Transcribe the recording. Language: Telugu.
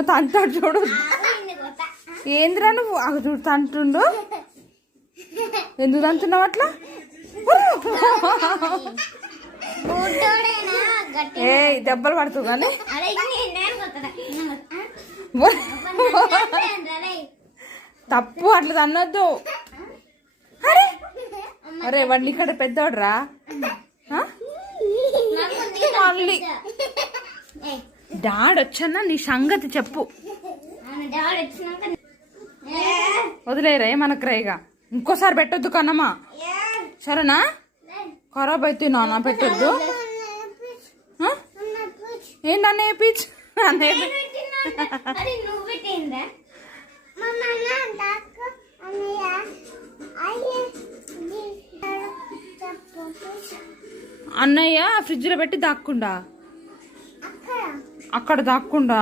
అమ్మ తంటాడు చూడు. ఏంద్రా నువ్వు అక్కడ చూడు తంటుండు. ఎందుకు తంటున్నావు అట్లా? ఏ దెబ్బలు పడుతు కానీ తప్పు అట్లా తన్నొద్దు. అరే వాడిని ఇక్కడ పెద్దోడ్రా. మళ్ళీ డాడ్ వచ్చానా నీ సంగతి చెప్పు. వదిలేరా మనకు రేగా ఇంకోసారి పెట్టొద్దు కన్నమ్మా సరేనా? ఖరాబ్ అయితే నాన్న పెట్టొద్దు. ఏంటి అన్న వేపించు అన్నయ్య ఫ్రిడ్జ్ లో పెట్టి దాక్కుండా అక్కడ దాక్కుండా